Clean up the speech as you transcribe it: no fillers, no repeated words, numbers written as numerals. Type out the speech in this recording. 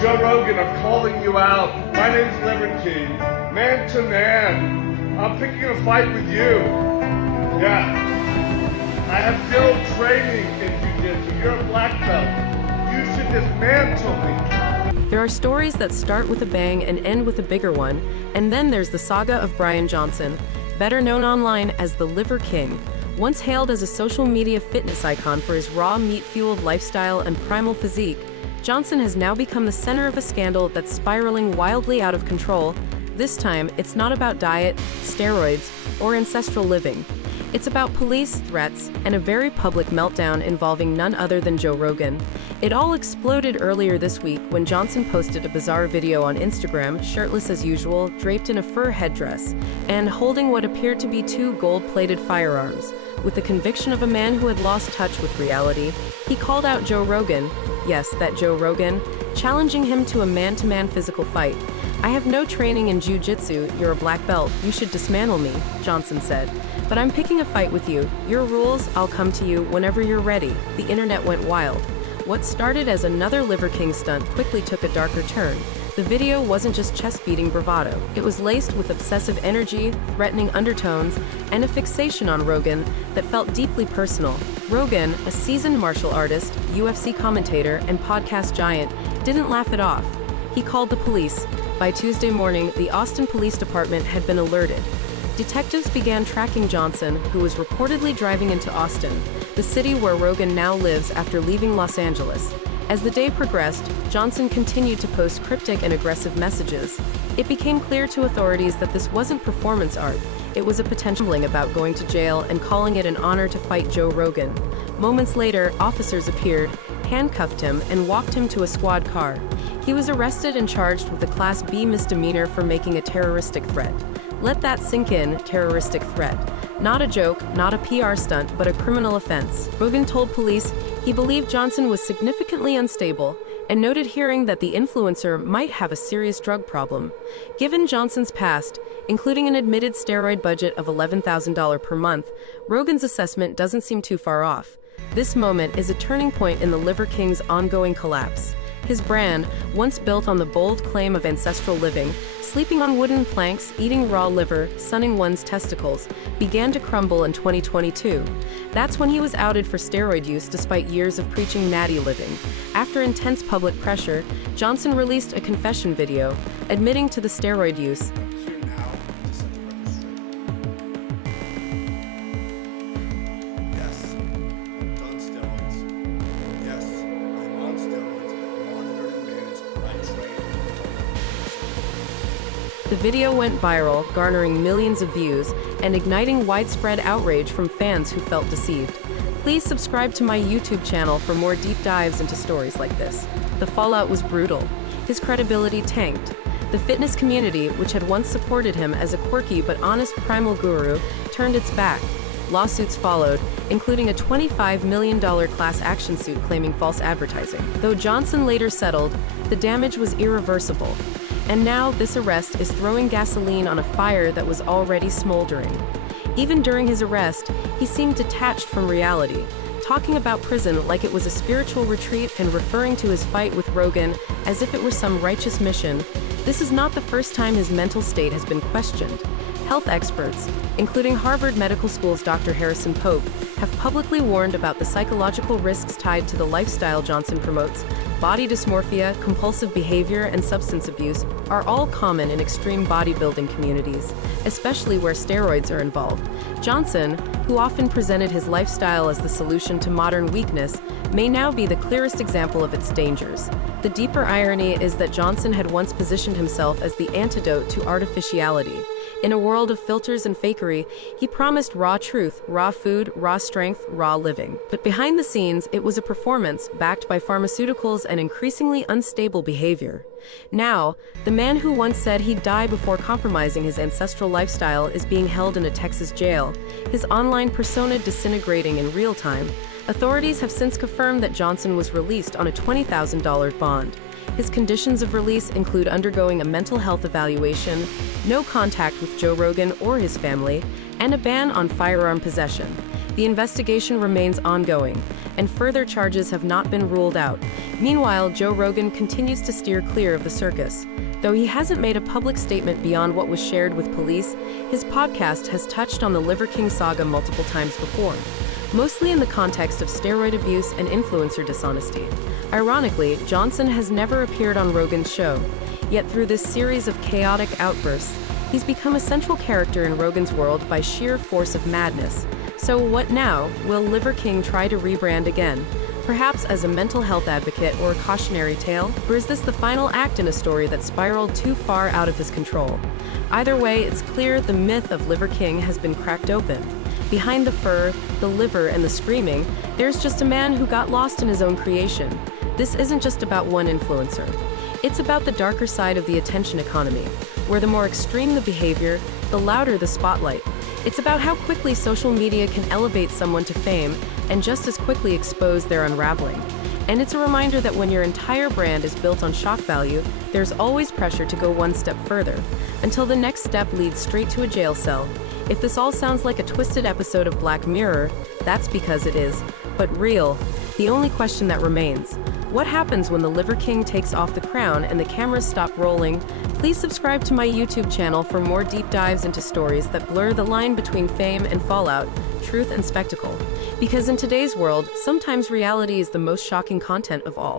Joe Rogan, I'm calling you out. My name's Liver King. Man to man. I'm picking a fight with you. Yeah. I have zero training in jiu-jitsu. You're a black belt. You should dismantle me. There are stories that start with a bang and end with a bigger one, and then there's the saga of Brian Johnson, better known online as the Liver King. Once hailed as a social media fitness icon for his raw, meat-fueled lifestyle and primal physique, Johnson has now become the center of a scandal that's spiraling wildly out of control. This time, it's not about diet, steroids, or ancestral living. It's about police threats and a very public meltdown involving none other than Joe Rogan. It all exploded earlier this week when Johnson posted a bizarre video on Instagram, shirtless as usual, draped in a fur headdress, and holding what appeared to be two gold-plated firearms. With the conviction of a man who had lost touch with reality, he called out Joe Rogan, yes, that Joe Rogan, challenging him to a man-to-man physical fight. "I have no training in jiu-jitsu, you're a black belt, you should dismantle me," Johnson said. "But I'm picking a fight with you. Your rules, I'll come to you whenever you're ready." The internet went wild. What started as another Liver King stunt quickly took a darker turn. The video wasn't just chest-beating bravado. It was laced with obsessive energy, threatening undertones, and a fixation on Rogan that felt deeply personal. Rogan, a seasoned martial artist, UFC commentator, and podcast giant, didn't laugh it off. He called the police. By Tuesday morning, the Austin Police Department had been alerted. Detectives began tracking Johnson, who was reportedly driving into Austin, the city where Rogan now lives after leaving Los Angeles. As the day progressed, Johnson continued to post cryptic and aggressive messages. It became clear to authorities that this wasn't performance art. It was a potential about going to jail and calling it an honor to fight Joe Rogan. Moments later, officers appeared, handcuffed him, and walked him to a squad car. He was arrested and charged with a Class B misdemeanor for making a terroristic threat. Let that sink in, terroristic threat. Not a joke, not a PR stunt, but a criminal offense. Rogan told police he believed Johnson was significantly unstable and noted hearing that the influencer might have a serious drug problem. Given Johnson's past, including an admitted steroid budget of $11,000 per month, Rogan's assessment doesn't seem too far off. This moment is a turning point in the Liver King's ongoing collapse. His brand, once built on the bold claim of ancestral living, sleeping on wooden planks, eating raw liver, sunning one's testicles, began to crumble in 2022. That's when he was outed for steroid use despite years of preaching natty living. After intense public pressure, Johnson released a confession video, admitting to the steroid use. The video went viral, garnering millions of views and igniting widespread outrage from fans who felt deceived. Please subscribe to my YouTube channel for more deep dives into stories like this. The fallout was brutal. His credibility tanked. The fitness community, which had once supported him as a quirky but honest primal guru, turned its back. Lawsuits followed, including a $25 million class action suit claiming false advertising. Though Johnson later settled, the damage was irreversible. And now this arrest is throwing gasoline on a fire that was already smoldering. Even during his arrest, he seemed detached from reality, talking about prison like it was a spiritual retreat and referring to his fight with Rogan as if it were some righteous mission. This is not the first time his mental state has been questioned. Health experts, including Harvard Medical School's Dr. Harrison Pope, have publicly warned about the psychological risks tied to the lifestyle Johnson promotes. Body dysmorphia, compulsive behavior, and substance abuse are all common in extreme bodybuilding communities, especially where steroids are involved. Johnson, who often presented his lifestyle as the solution to modern weakness, may now be the clearest example of its dangers. The deeper irony is that Johnson had once positioned himself as the antidote to artificiality. In a world of filters and fakery, he promised raw truth, raw food, raw strength, raw living. But behind the scenes, it was a performance backed by pharmaceuticals and increasingly unstable behavior. Now, the man who once said he'd die before compromising his ancestral lifestyle is being held in a Texas jail, his online persona disintegrating in real time. Authorities have since confirmed that Johnson was released on a $20,000 bond. His conditions of release include undergoing a mental health evaluation, no contact with Joe Rogan or his family, and a ban on firearm possession. The investigation remains ongoing. and further charges have not been ruled out. Meanwhile, Joe Rogan continues to steer clear of the circus. Though he hasn't made a public statement beyond what was shared with police, his podcast has touched on the Liver King saga multiple times before, mostly in the context of steroid abuse and influencer dishonesty. Ironically, Johnson has never appeared on Rogan's show, yet through this series of chaotic outbursts, he's become a central character in Rogan's world by sheer force of madness. So what now? Will Liver King try to rebrand again? Perhaps as a mental health advocate or a cautionary tale? Or is this the final act in a story that spiraled too far out of his control? Either way, it's clear the myth of Liver King has been cracked open. Behind the fur, the liver, and the screaming, there's just a man who got lost in his own creation. This isn't just about one influencer. It's about the darker side of the attention economy, where the more extreme the behavior, the louder the spotlight. It's about how quickly social media can elevate someone to fame and just as quickly expose their unraveling. And it's a reminder that when your entire brand is built on shock value, there's always pressure to go one step further, until the next step leads straight to a jail cell. If this all sounds like a twisted episode of Black Mirror, that's because it is. But real, the only question that remains: what happens when the Liver King takes off the crown and the cameras stop rolling? Please subscribe to my YouTube channel for more deep dives into stories that blur the line between fame and fallout, truth and spectacle. Because in today's world, sometimes reality is the most shocking content of all.